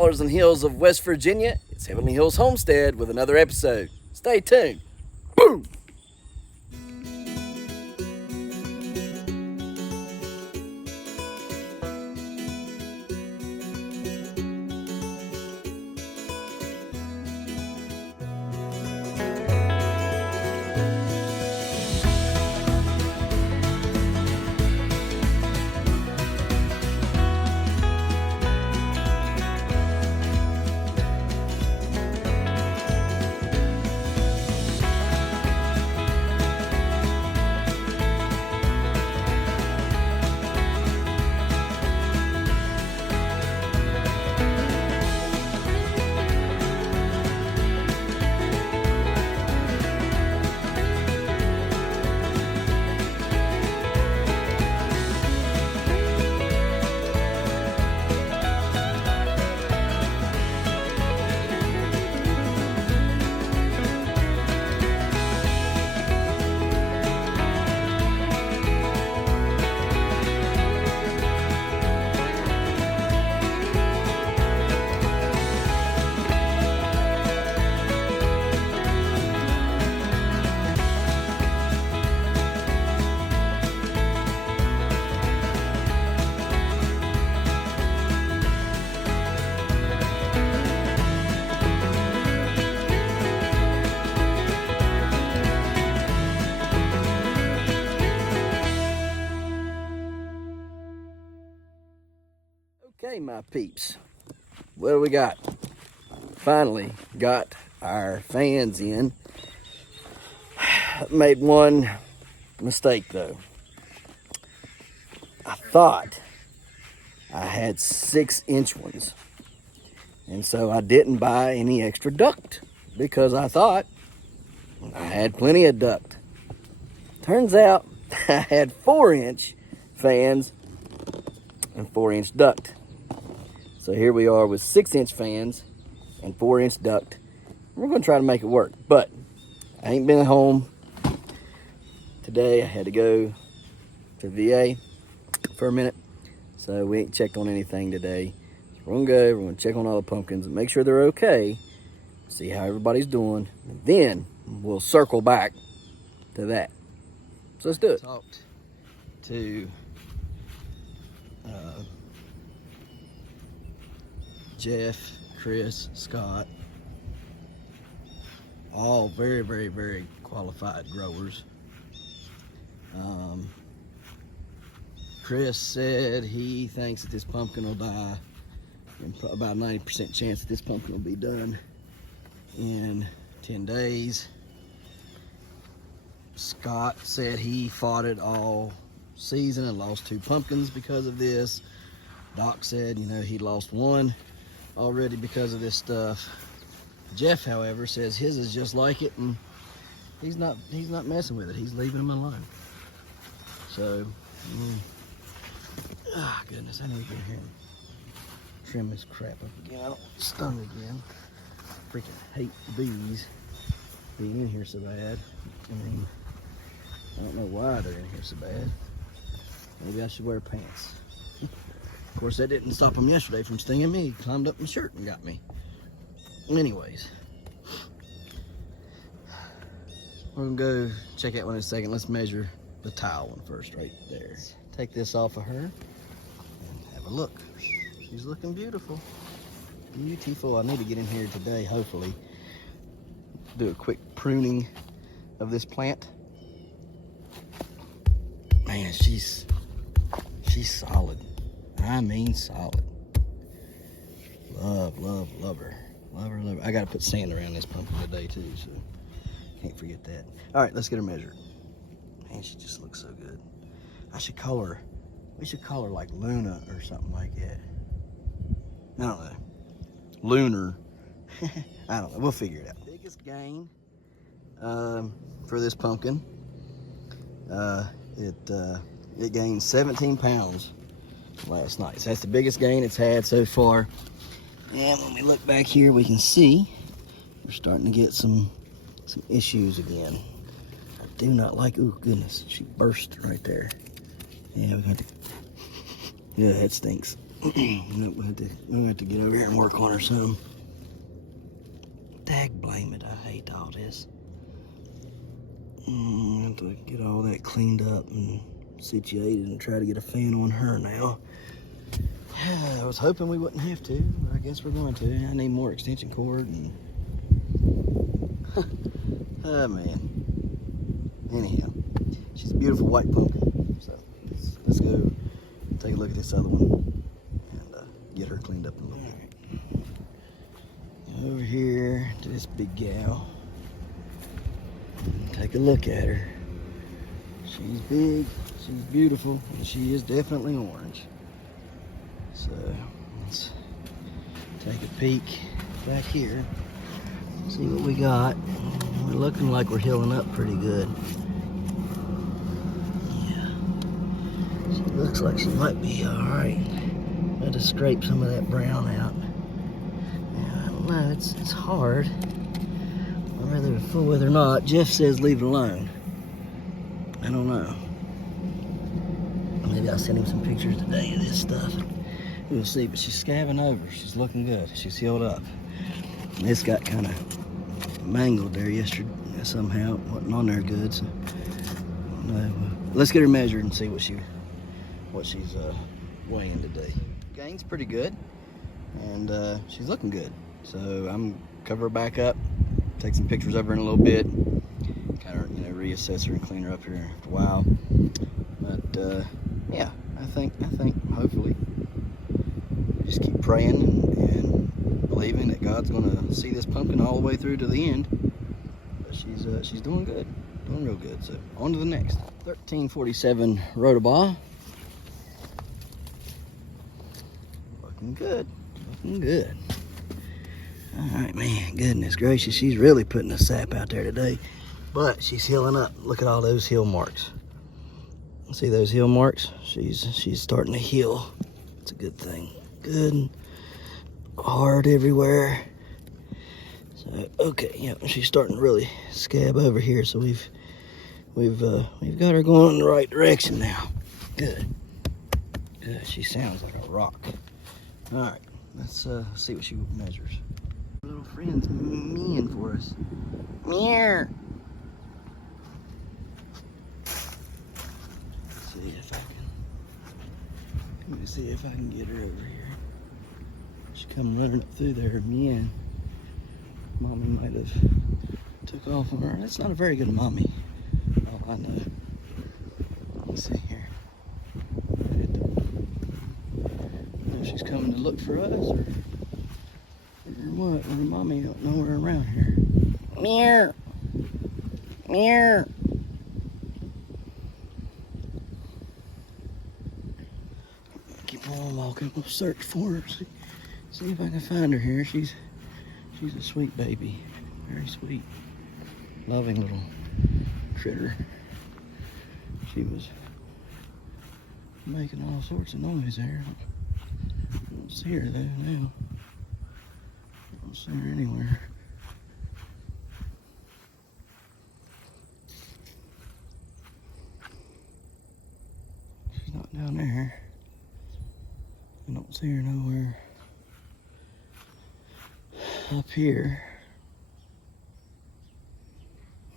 Dollars and hills of West Virginia. It's Heavenly Hills Homestead with another episode. Stay tuned. Boom! Okay, my peeps, what do we got? Finally got our fans in. Made one mistake though. I thought I had 6-inch ones, and so I didn't buy any extra duct because I thought I had plenty of duct. Turns out I had 4-inch fans and 4-inch duct. So here we are with 6-inch fans and 4-inch duct. We're going to try to make it work, but I ain't been home today. I had to go to VA for a minute, so we ain't checked on anything today. So we're going to check on all the pumpkins and make sure they're okay, see how everybody's doing, and then we'll circle back to that. So let's do it. Talked to Jeff, Chris, Scott, all very, very, very qualified growers. Chris said he thinks that this pumpkin will die, and about a 90% chance that this pumpkin will be done in 10 days. Scott said he fought it all season and lost 2 pumpkins because of this. Doc said, he lost 1 already because of this stuff. Jeff, however, says his is just like it, and he's not messing with it. He's leaving them alone. So, goodness, I need to get here and trim this crap up again. I don't stung again. Freaking hate bees being in here so bad. I don't know why they're in here so bad. Maybe I should wear pants. Of course, that didn't stop him yesterday from stinging me. He climbed up my shirt and got me. Anyways, we're gonna go check out one in a second. Let's measure the tile one first, right there. Take this off of her and have a look. She's looking beautiful. Beautiful. I need to get in here today, hopefully. Do a quick pruning of this plant. Man, she's solid. I mean solid. Love her. Love her. I gotta put sand around this pumpkin today too, so can't forget that. All right, let's get her measured. Man, she just looks so good. We should call her like Luna or something like that. I don't know. Lunar. I don't know. We'll figure it out. Biggest gain for this pumpkin. It gained 17 pounds last night. So that's the biggest gain it's had so far. And when we look back here, we can see we're starting to get some issues again. I do not like, oh goodness, she burst right there. Yeah, we got to, yeah, that stinks. We'll have to get over here and work on her some. Dag blame it, I hate all this. I have to get all that cleaned up and situated and try to get a fan on her now. I was hoping we wouldn't have to, but I guess we're going to. I need more extension cord and oh man. Anyhow, she's a beautiful white pumpkin. So let's go take a look at this other one and get her cleaned up a little bit. Over here to this big gal. Take a look at her. She's big, she's beautiful, and she is definitely orange. So let's take a peek back here, see what we got. We're looking like we're healing up pretty good. Yeah, she looks like she might be all right. Got to scrape some of that brown out. Yeah, I don't know, it's hard. Whether to fool with or not. Jeff says leave it alone. I don't know. Maybe I'll send him some pictures today of this stuff. We'll see, but she's scabbing over. She's looking good. She's healed up. And this got kind of mangled there yesterday somehow. Wasn't on there good. So let's get her measured and see what she's weighing today. Gain's pretty good, and she's looking good. So I'm cover her back up. Take some pictures of her in a little bit, kind of reassess her and clean her up here after a while. But yeah, I think hopefully just keep praying and believing that God's going to see this pumpkin all the way through to the end. But she's doing good, doing real good. So on to the next 1347 Rhodobah. Looking good, looking good. All right, man, goodness gracious, she's really putting the sap out there today, but she's healing up. Look at all those heel marks. See those heel marks? She's starting to heal. It's a good thing. Good, hard everywhere. So okay, yeah, she's starting to really scab over here. So we've got her going in the right direction now. Good. Good. She sounds like a rock. All right, let's see what she measures. Little friend's meowing for us. Meow. Let me see if I can get her over here. She come running up through there, meowing. Mommy might have took off on her. That's not a very good mommy. Oh, I know. Let's see here. If she's coming to look for us or what? Or mommy don't know we're around here. Meow. Meow. Keep on walking. We'll search for her. See if I can find her here. She's a sweet baby. Very sweet. Loving little critter. She was making all sorts of noise there. I don't see her though now. I don't see her anywhere. She's not down there. I don't see her nowhere up here.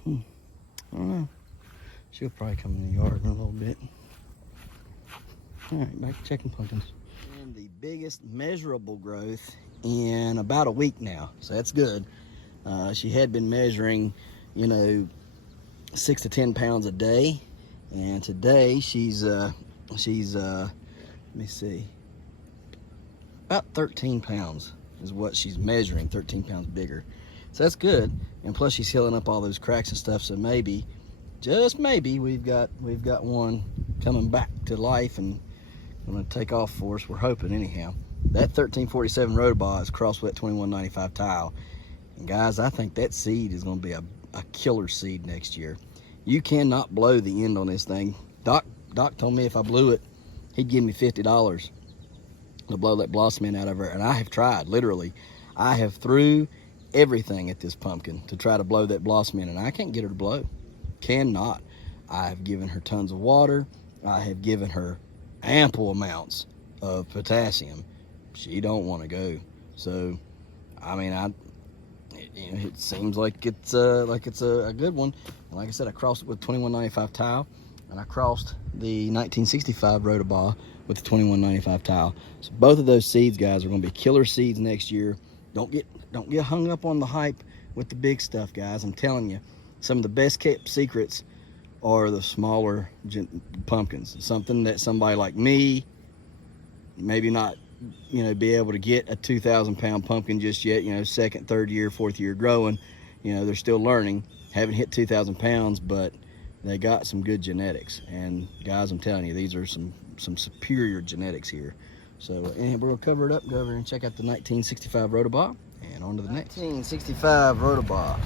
I don't know. She'll probably come in the yard in a little bit. All right, back to checking pumpkins. And the biggest measurable growth in about a week now, so that's good. She had been measuring, 6 to 10 pounds a day, and today she's let me see, about 13 pounds is what she's measuring, 13 pounds bigger. So that's good, and plus she's healing up all those cracks and stuff. So maybe, just maybe, we've got one coming back to life and gonna take off for us. We're hoping, anyhow. That 1347 Rhodobah is crossed with that 2195 tile, and guys, I think that seed is gonna be a killer seed next year. You cannot blow the end on this thing. Doc told me if I blew it, he'd give me $50 to blow that blossom end out of her, and I have tried. Literally, I have threw everything at this pumpkin to try to blow that blossom in, and I can't get her to blow. Cannot. I have given her tons of water. I have given her ample amounts, of potassium, she don't want to go. So, I mean, it seems like it's a good one. And like I said, I crossed it with 2195 tile, and I crossed the 1965 Rotobaugh with the 2195 tile. So both of those seeds, guys, are going to be killer seeds next year. Don't get hung up on the hype with the big stuff, guys. I'm telling you, some of the best kept secrets are the smaller pumpkins. Something that somebody like me, maybe not, be able to get a 2,000 pound pumpkin just yet, second, third year, fourth year growing, they're still learning, haven't hit 2,000 pounds, but they got some good genetics. And guys, I'm telling you, these are some superior genetics here. So and we're gonna cover it up, go over and check out the 1965 Rotobaugh, and on to the next. 1965 Rotobaugh.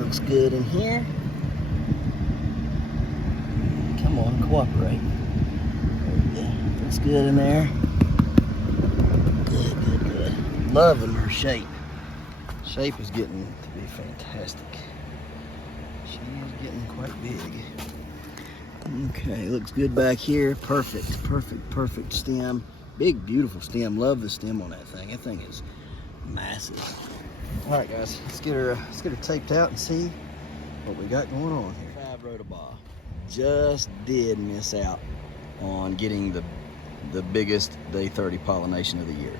Looks good in here. Come on, cooperate. Looks good in there. Good. Loving her shape. Shape is getting to be fantastic. She's getting quite big. Okay, looks good back here. Perfect stem. Big, beautiful stem. Love the stem on that thing. That thing is massive. All right, guys, let's get her taped out and see what we got going on here. 5 Rotobaugh. Just did miss out on getting the biggest day 30 pollination of the year.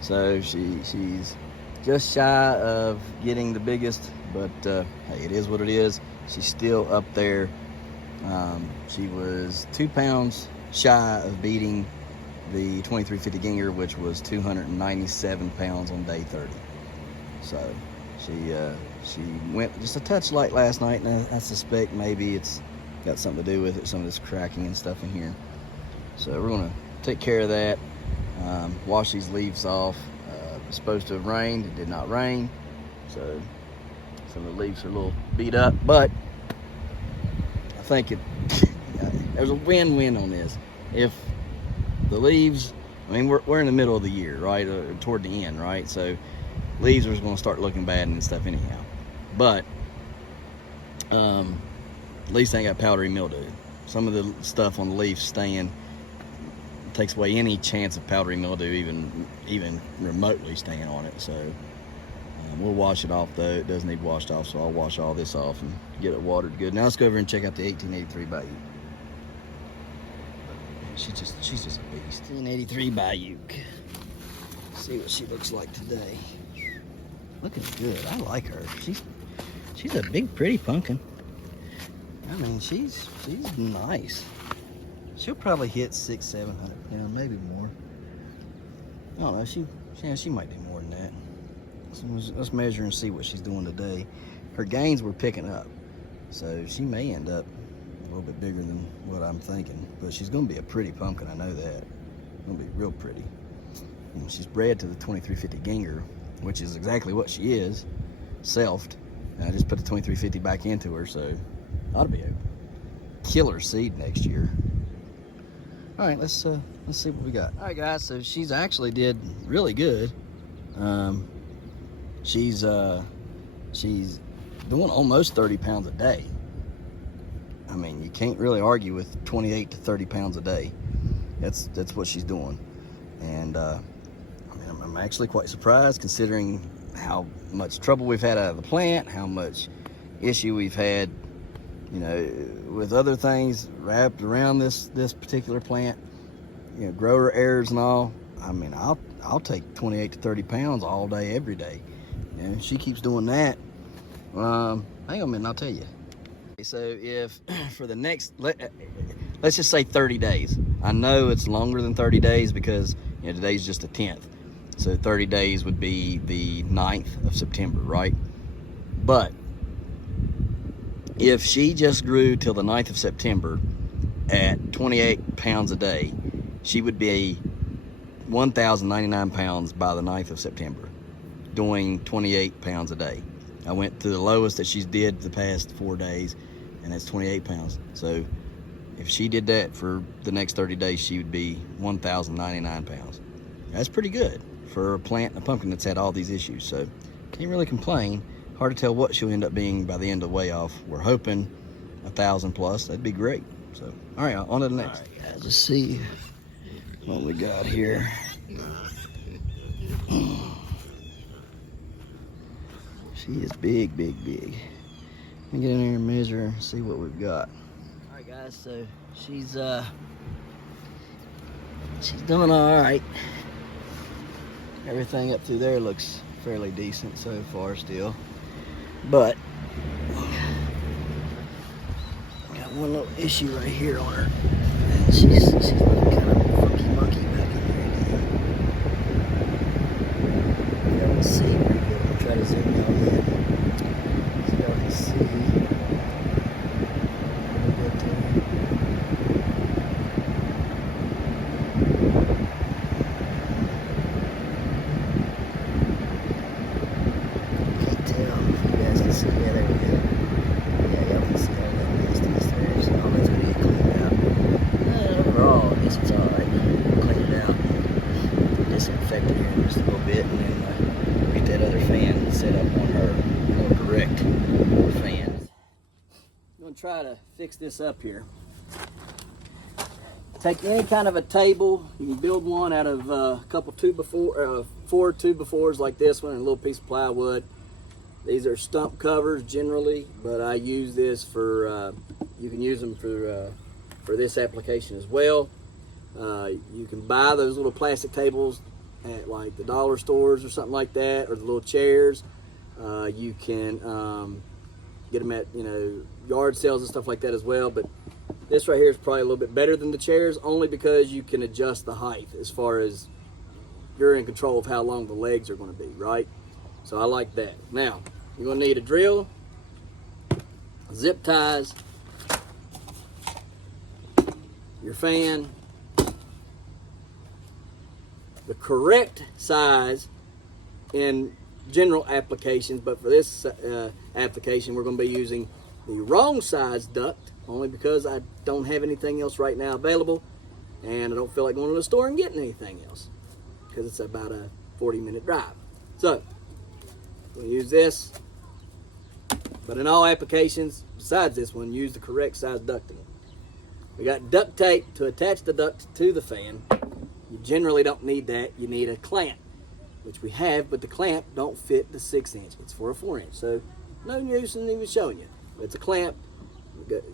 So she's just shy of getting the biggest, but hey, it is what it is. She's still up there. She was 2 pounds shy of beating the 2350 Ginger, which was 297 pounds on day 30. So she went just a touch light last night, and I suspect maybe it's got something to do with it, some of this cracking and stuff in here. So we're gonna take care of that, wash these leaves off. It's supposed to have rained, it did not rain, so some of the leaves are a little beat up, but I think there's a win-win on this. If the leaves, I mean, we're in the middle of the year, right, toward the end, right, so leaves are going to start looking bad and stuff anyhow, but at least they ain't got powdery mildew. Some of the stuff on the leaves staying takes away any chance of powdery mildew even remotely staying on it. So we'll wash it off, though. It does need washed off, so I'll wash all this off and get it watered good. Now let's go over and check out the 1883 Bayou. She's just a beast. 1883 Bayou. See what she looks like today. Looking good. I like her. She's a big, pretty pumpkin. I mean, she's nice. She'll probably hit 600-700 pounds, maybe more. I don't know. She might do more than that. So let's measure and see what she's doing today. Her gains were picking up, so she may end up a little bit bigger than what I'm thinking. But she's going to be a pretty pumpkin. I know that. Going to be real pretty. And she's bred to the 2350 Ginger, which is exactly what she is, selfed. And I just put the 2350 back into her, so ought to be a killer seed next year. All right, let's see what we got. All right, guys, so she's actually did really good. She's doing almost 30 pounds a day. I mean, you can't really argue with 28 to 30 pounds a day. That's what she's doing. And I mean, I'm actually quite surprised considering how much trouble we've had out of the plant, how much issue we've had, with other things wrapped around this particular plant, grower errors and all. I mean, I'll take 28 to 30 pounds all day, every day. She keeps doing that. Hang on a minute, I'll tell you. So if for the next, let's just say 30 days. I know it's longer than 30 days because today's just the 10th. So 30 days would be the 9th of September, right? But if she just grew till the 9th of September at 28 pounds a day, she would be 1,099 pounds by the 9th of September, doing 28 pounds a day. I went to the lowest that she's did the past 4 days, and that's 28 pounds. So if she did that for the next 30 days, she would be 1,099 pounds. That's pretty good for a plant and a pumpkin that's had all these issues. So can't really complain. Hard to tell what she'll end up being by the end of the way off. We're hoping 1,000 plus. That'd be great. So, all right, on to the next. All right, guys, let's see what we got here. She is big, big, big. Let me get in here and measure and see what we've got. All right, guys, so she's doing all right. Everything up through there looks fairly decent so far still. But I got one little issue right here on her. And she's looking kind of funky monkey back in there again. Y'all can see pretty good. I'll try to zoom out in. So y'all can see. Disinfect it here just a little bit, and then get that other fan set up on her more direct fan. I'm going to try to fix this up here. Take any kind of a table. You can build one out of a couple 4 2x4s like this one, and a little piece of plywood. These are stump covers generally, but I use this for, you can use them for this application as well. You can buy those little plastic tables at like the dollar stores or something like that, or the little chairs. You can get them at, yard sales and stuff like that as well. But this right here is probably a little bit better than the chairs, only because you can adjust the height as far as you're in control of how long the legs are going to be, right? So I like that. Now, you're going to need a drill, zip ties, your fan, the correct size in general applications, but for this application we're going to be using the wrong size duct, only because I don't have anything else right now available, and I don't feel like going to the store and getting anything else because it's about a 40-minute drive. So we'll use this, but in all applications besides this one, use the correct size ducting. We got duct tape to attach the ducts to the fan. You generally don't need that. You need a clamp, which we have, but the clamp don't fit the 6-inch. It's for a 4-inch, so no use in even showing you. But it's a clamp. It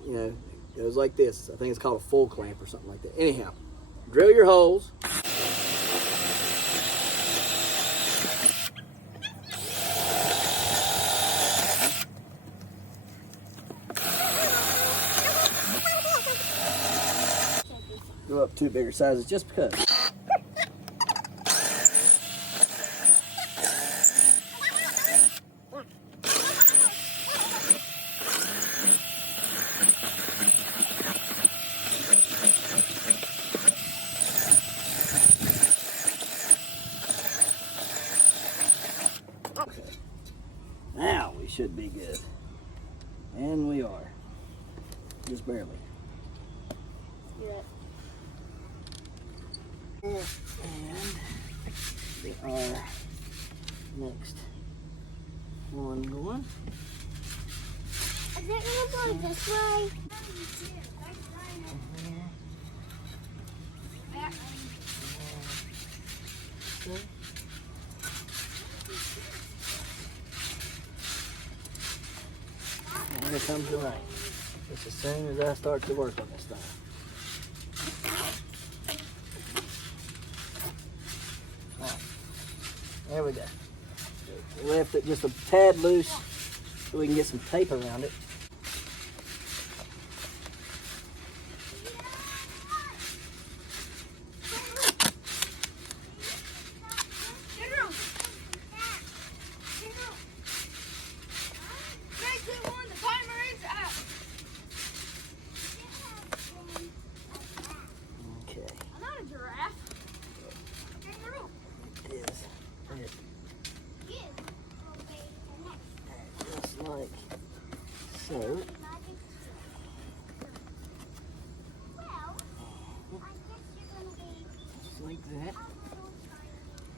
goes like this. I think it's called a full clamp or something like that. Anyhow, drill your holes. Go up 2 bigger sizes just because. Okay. Now we should be good. And we are. Just barely. Yeah. And they are next one going. Is it gonna go this way? Okay. And here comes the rain. Just as soon as I start to work on this thing. There we go. We left it just a tad loose so we can get some tape around it. Okay. I'm not a giraffe. Just like so. Just like that.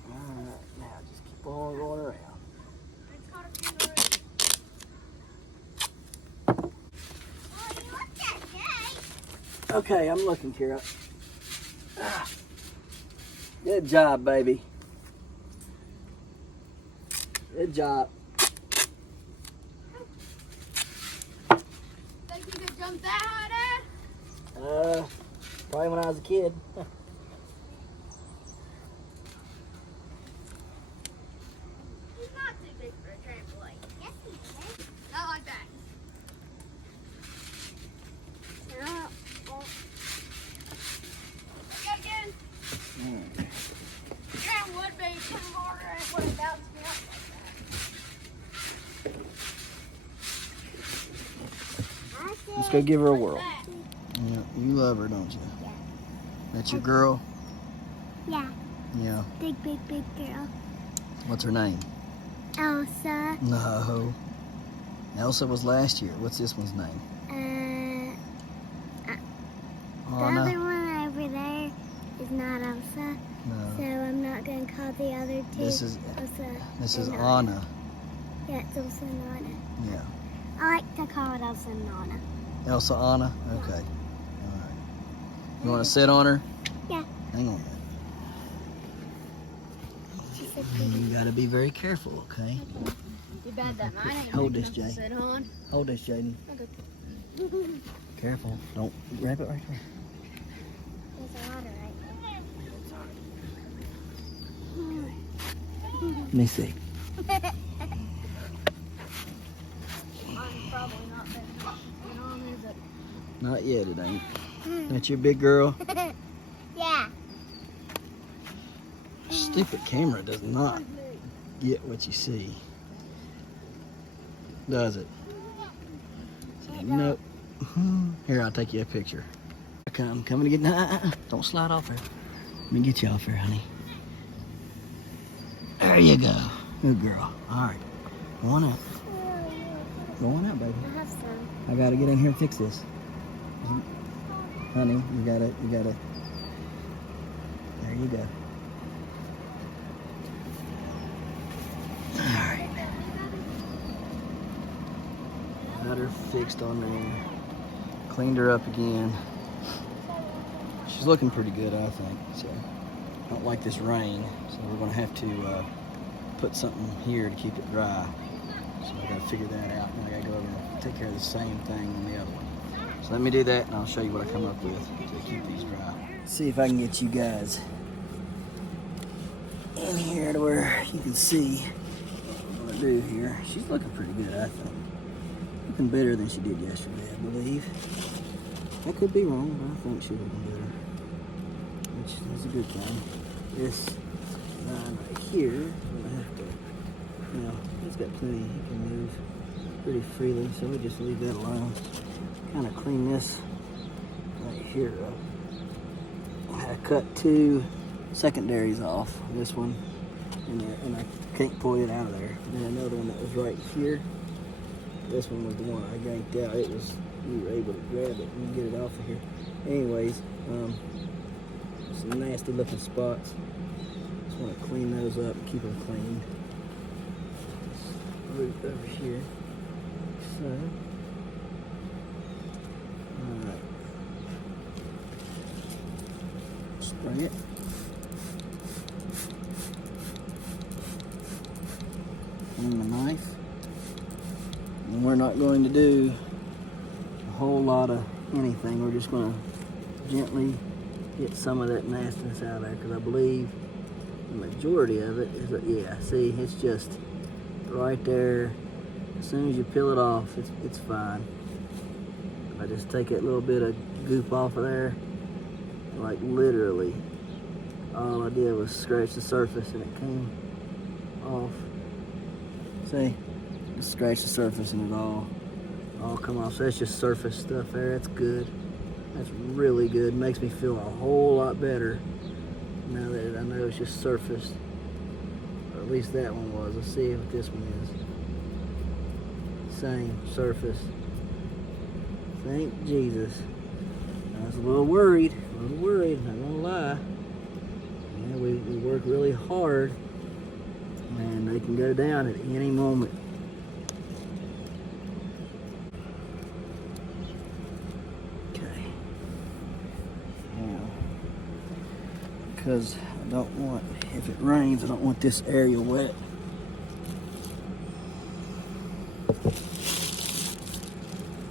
Alright, now just keep on going around. Okay, I'm looking, Kara. Ah. Good job, baby. Good job. Think you could jump that high, Dad? Probably when I was a kid. He's not too big for a trampoline. Yes, he is. Not like that. No. Well. Go again. Yeah, it would be kind of harder and it would have bounced me up like that. Let's go give her a whirl. Like that. Yeah, you love her, don't you? Yeah. That's your girl? Yeah. Yeah. Big girl. What's her name? Elsa. No. Elsa was last year. What's this one's name? The Anna? other one over there is not Elsa. No. So I'm not going to call the other two This is Elsa. Anna. Yeah, it's Elsa and Anna. Yeah. I like to call it Elsa and Anna. Elsa Anna? Okay. All right. You want to sit on her? Yeah. Hang on a minute. She said You got to be very careful, okay? too bad that mine ain't Hold big this, enough to Jay. sit on. Hold this, Jaden. Careful. Don't grab it right there. There's a ladder right Let me see. there. Mine's probably not been on, is it? Not yet, it ain't. That's your big girl? Yeah. Stupid camera does not get what you see. Does it? Nope. Here, I'll take you a picture. I'm coming to get. Don't slide off her. Let me get you off her, honey. There you go. Good girl. All right. Go on out. Go on out, baby. I have some. I gotta get in here and fix this. Honey, you gotta. There you go. All right. Got her fixed on there. Cleaned her up again. She's looking pretty good, I think. So, I don't like this rain, so we're gonna have to put something here to keep it dry. So I gotta figure that out, and I gotta go over and take care of the same thing on the other one. So let me do that, and I'll show you what I come up with to keep these dry. See if I can get you guys in here to where you can see what I'm gonna do here. She's looking pretty good, I think. Looking better than she did yesterday, I believe. I could be wrong, but I think she's looking better, which is a good thing. This line right here, I'm gonna have to, it's got plenty, it can move pretty freely, so we just leave that alone. Kind of clean this right here up. I cut 2 secondaries off, this one, and I can't pull it out of there. And then another one that was right here. This one was the one I yanked out. We were able to grab it and get it off of here. Anyways, some nasty looking spots. Just want to clean those up and keep them clean. Root over here. So, alright. Spring it. Clean the knife. And we're not going to do a whole lot of anything. We're just going to gently get some of that nastiness out of there, because I believe the majority of it is, yeah, see, it's just right there. As soon as you peel it off, it's fine. If I just take that little bit of goop off of there, like literally, all I did was scratch the surface and it came off. See? Just scratch the surface and it all come off. So that's just surface stuff there. That's good. That's really good. Makes me feel a whole lot better now that I know it's just surface. Or at least that one was. Let's see what this one is. Same surface. Thank Jesus. I was a little worried. Not gonna lie. Yeah, we work really hard, and they can go down at any moment. because I don't want, if it rains, I don't want this area wet.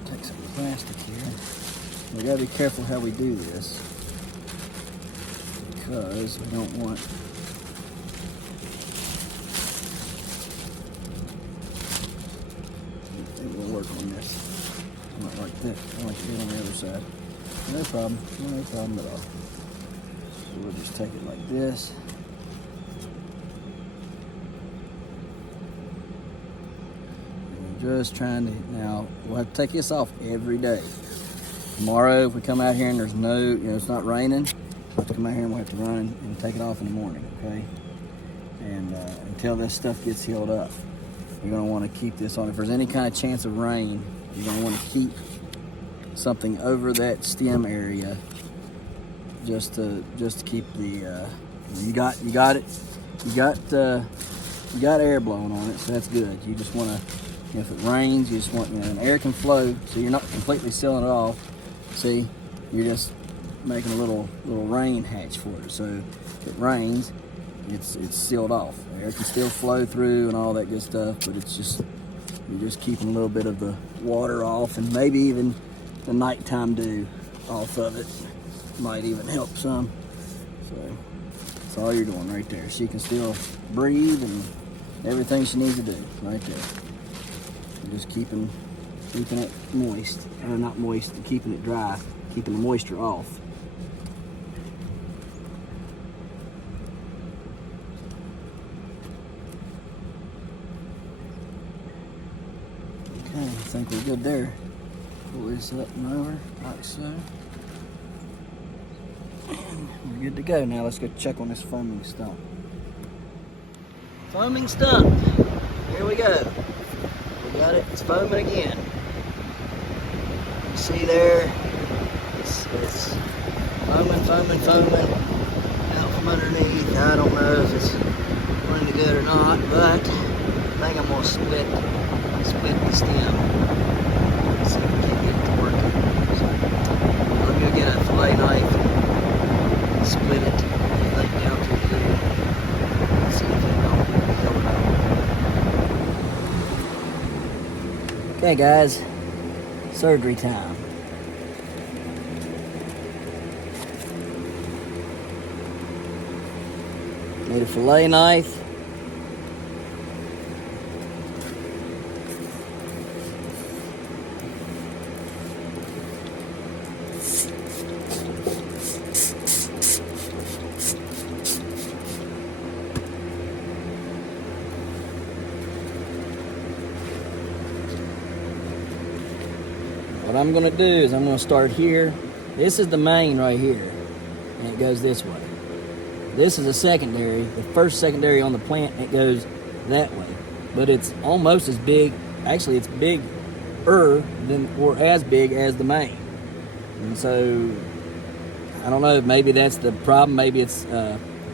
Take some plastic here. We gotta be careful how we do this because we don't want it will work on this. Not like that. I like to do it on the other side. No problem. No problem at all. So we'll just take it like this. And we're just trying to, now we'll have to take this off every day. Tomorrow, if we come out here and there's no, it's not raining, we'll have to come out here and we'll have to run and take it off in the morning, okay? And until this stuff gets healed up, you're gonna wanna keep this on. If there's any kind of chance of rain, you're gonna wanna keep something over that stem area just to keep the you got air blowing on it, so that's good. You just want to, if it rains, you just want, and air can flow, so you're not completely sealing it off. See, you're just making a little rain hatch for it. So if it rains, it's sealed off. Air can still flow through and all that good stuff, but it's just, you're just keeping a little bit of the water off, and maybe even the nighttime dew off of it might even help some. So that's all you're doing right there. She can still breathe and everything she needs to do right there. You're just keeping it moist, or not moist, keeping it dry, keeping the moisture off. Okay, I think we're good there. Pull this up and over, like so. And we're good to go. Now let's go check on this foaming stump. Foaming stump. Here we go. We got it. It's foaming again. You see there? It's foaming out from underneath. I don't know if it's running good or not, but I think I'm gonna split the stem. See if we can get it to work. So, let me go get a fillet knife and split it like down through here. Let's see if it don't help. Okay guys, surgery time. Need a fillet knife. What I'm gonna do is I'm gonna start here. This is the main right here, and it goes this way. This is a secondary, the first secondary on the plant, it goes that way. But it's almost as big, actually it's bigger than, or as big as the main. And so, I don't know, maybe that's the problem. Maybe it's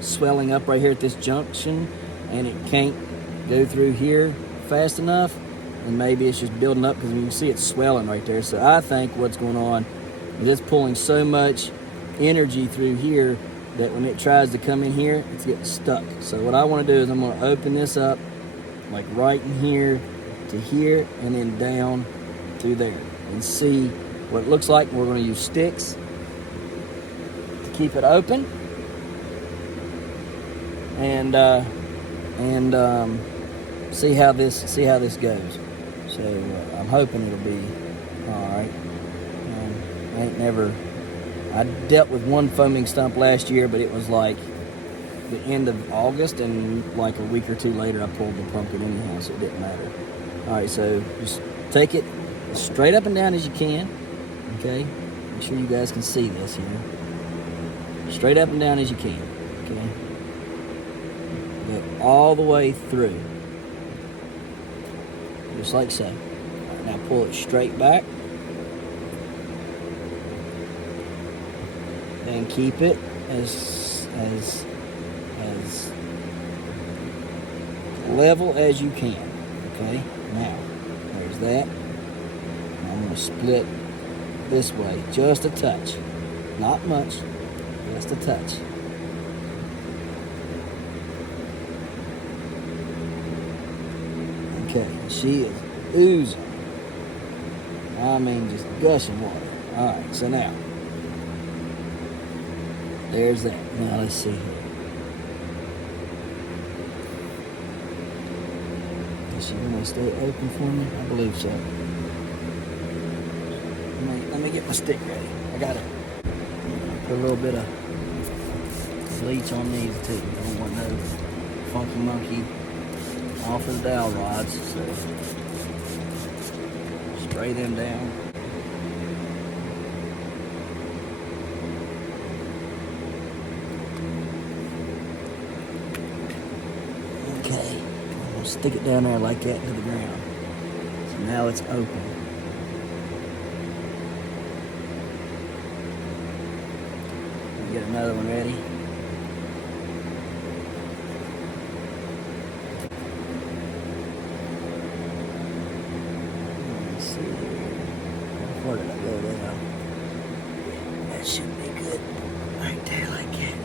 swelling up right here at this junction, and it can't go through here fast enough. And maybe it's just building up, because you can see it's swelling right there. So I think what's going on is it's pulling so much energy through here that when it tries to come in here, it's getting stuck. So what I want to do is I'm going to open this up like right in here to here, and then down through there, and see what it looks like. We're going to use sticks to keep it open, and see how this goes. So I'm hoping it'll be all right. I dealt with one foaming stump last year, but it was like the end of August, and like a week or two later I pulled the pumpkin anyhow, so it didn't matter. All right, so just take it as straight up and down as you can, okay? Make sure you guys can see this here. Straight up and down as you can, okay? Go all the way through, just like so. Now pull it straight back, and keep it as level as you can. Okay, now there's that. I'm going to split this way just a touch, not much, just a touch. Okay, she is oozing. I mean, just gushing water. All right, so now, there's that. Now let's see here. Is she gonna stay open for me? I believe so. Let me get my stick ready. I gotta put a little bit of bleach on these too. I don't want no funky monkey off of the dowel rods, so spray them down. Okay, I'm gonna stick it down there like that into the ground. So now it's open. Get another one ready. Let's see. How far did I go down? That should be good. Right there, like that.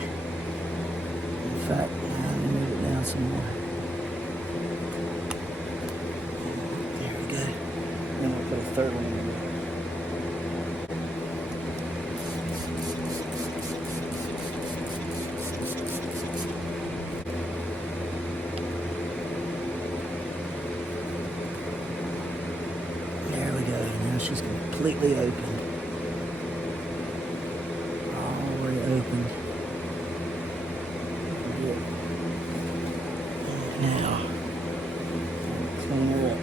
In fact, let me move it down some more. There we go. Then we'll put a third one in there. She's completely open. All the way open. Now, clean her up.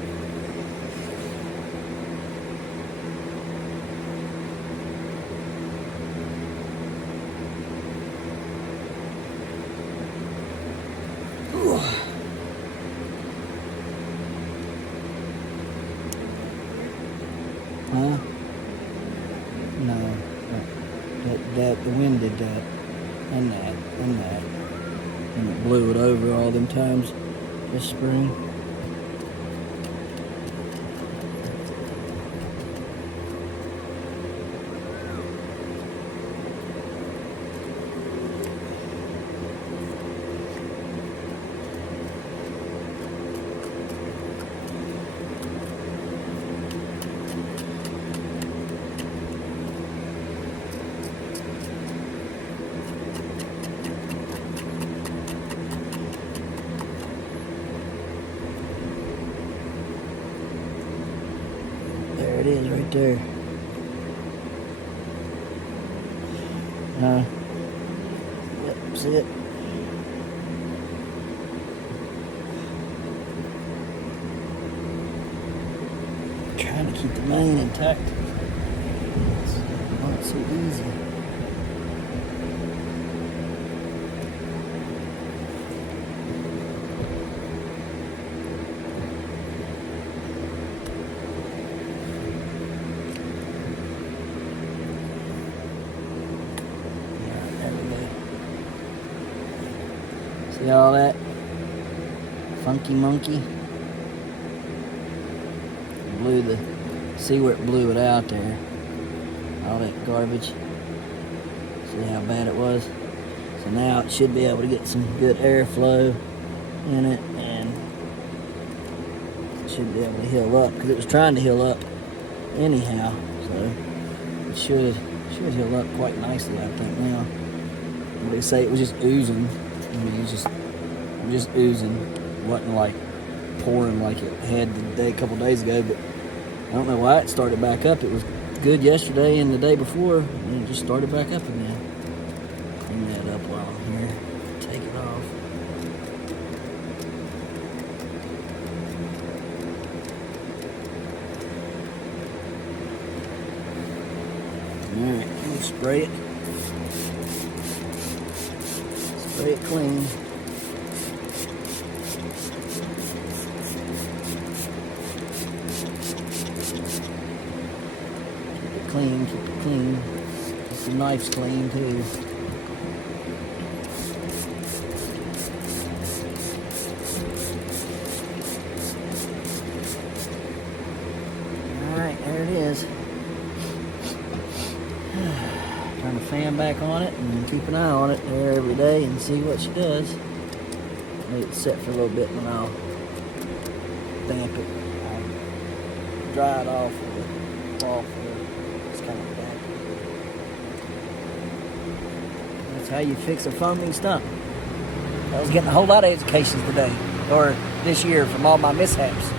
Huh? No. That the wind did that. And that. And it blew it over all them times this spring. There it is right there. Yep, see it? Trying to keep the mane intact. It's not so easy. See all that funky monkey? See where it blew it out there? All that garbage. See how bad it was? So now it should be able to get some good airflow in it, and it should be able to heal up, because it was trying to heal up anyhow. So it should heal up quite nicely, I think now. They say it was just oozing. I mean, it was just oozing. It wasn't like pouring like it had a couple days ago, but I don't know why it started back up. It was good yesterday and the day before, and it just started back up again. Clean that up while I'm here. Take it off. Alright, we'll spray it. Spray it clean. Keep it clean. Keep the knife's clean too. Alright, there it is. Turn the fan back on it and keep an eye on it there every day and see what she does. Let it set for a little bit and I'll stamp it. I dry it off with a cloth or just kind of damp it. That's how you fix a foaming stump. I was getting a whole lot of educations today, or this year, from all my mishaps.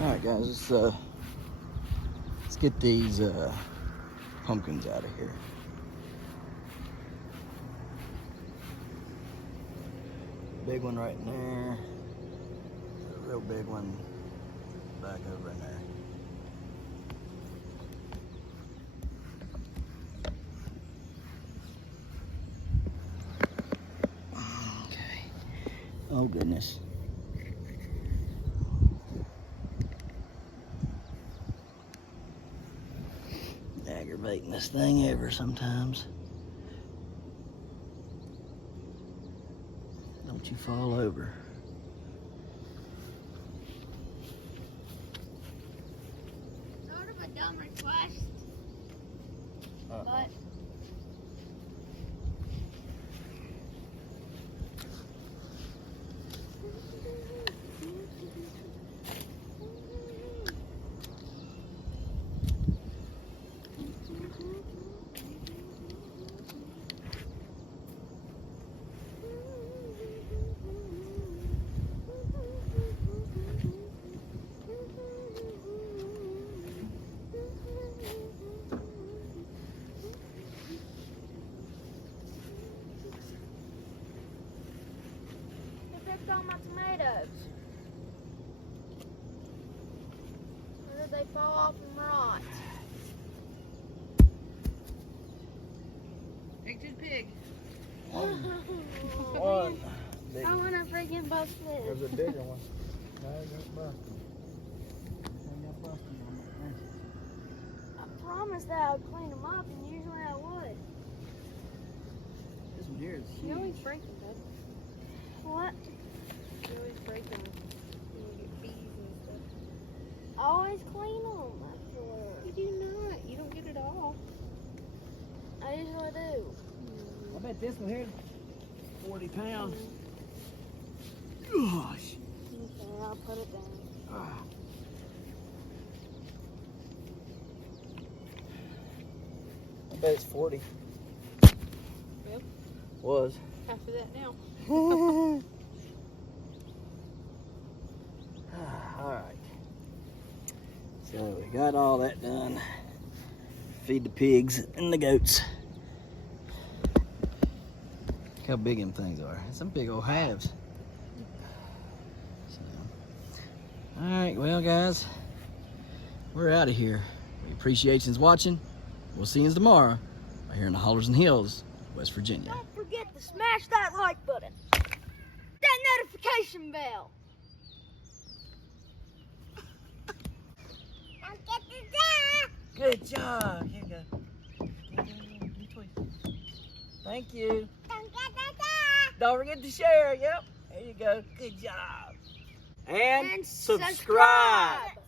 All right, guys, let's get these pumpkins out of here. Big one right in there. A real big one back over in there. Okay. Oh goodness. Aggravating this thing ever sometimes. Don't you fall over. Sort of a dumb request, but all my tomatoes. Or did they fall off and rot? Pig to pig. One. Big. I want to freaking bust this. There's a bigger one. No, don't bust them. I promised that I would clean them up, and usually I would. This one here is You huge. always break them, bud. What? You always break them. You get bees and stuff. I always clean them afterwards. You do not. You don't get it all. I usually do. I bet this one here is 40 pounds. Gosh. Okay, I'll put it down. Ah. I bet it's 40. Yep. Was. Half of that now. Alright. So we got all that done. Feed the pigs and the goats. Look how big them things are. Some big old halves. So, alright, well guys, we're out of here. We appreciate you watching. We'll see you tomorrow right here in the Hollers and Hills, West Virginia. Don't forget to smash that like button. That notification bell. Good job. Here you go. Thank you. Don't forget to share. Yep. There you go. Good job. And subscribe.